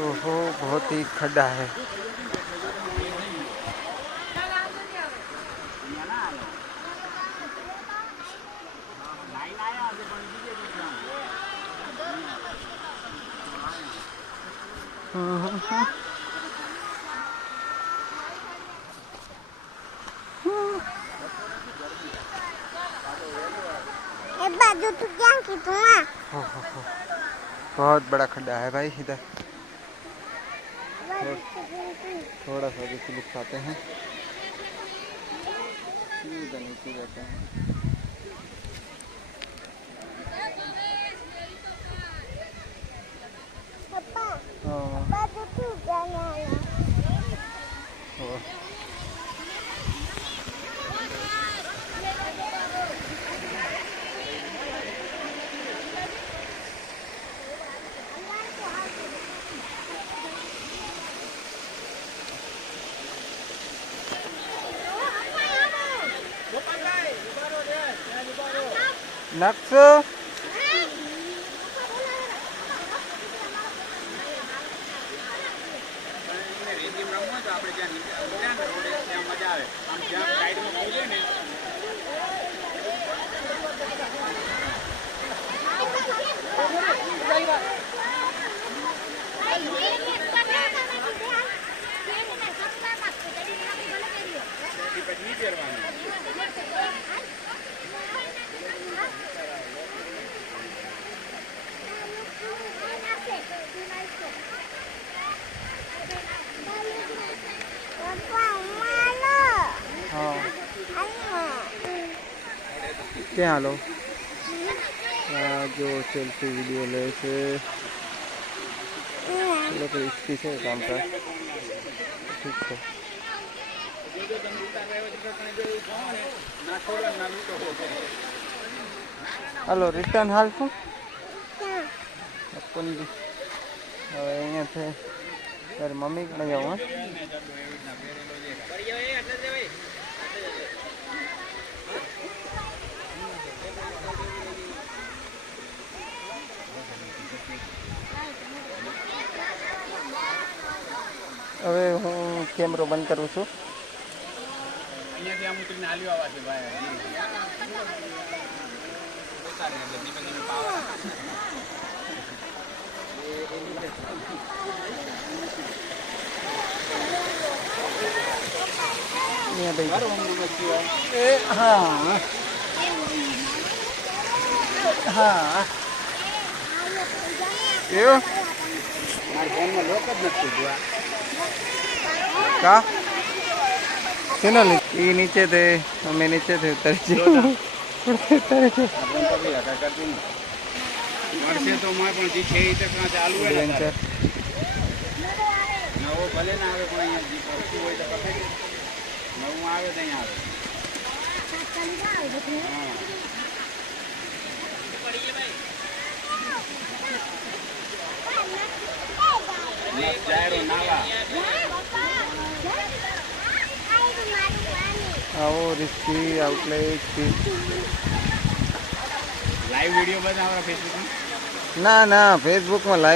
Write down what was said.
ओहो बहुत ही खड्डा है। बहुत बड़ा खड्डा है भाई इधर। थोड़ा सा भी स्लिप खाते हैं सीधा नीचे जाते हैं। नक्स क्या हालो जो सेल्फी वीडियो ले से तो इसकी से काम का ठीक है। हेलो रिटर्न हाल શું अपन भी હવે અહીંયા છે તારી મમ્મી કને જાઉં હા હવે હું કેમેરો બંધ કરું છું। અહીંયાથી આમ ઉતરીને હાલ્યો આવા છે ભાઈ हाँ हाँ का नीचे थे અમે નીચે थे ઉતરે છે વર્ષે તો માં પણ જે છે એ તો કાં ચાલુ હોય ને નવો ભલે ના આવે પણ અહીંયા જે પડતું હોય તો પકડી નવું આવે તો અહીંયા આવે જાયરો નાલા आओ रिस्की आउटलेट लाइव वीडियो बनाओ फेसबुक में ना ना फेसबुक में लाइव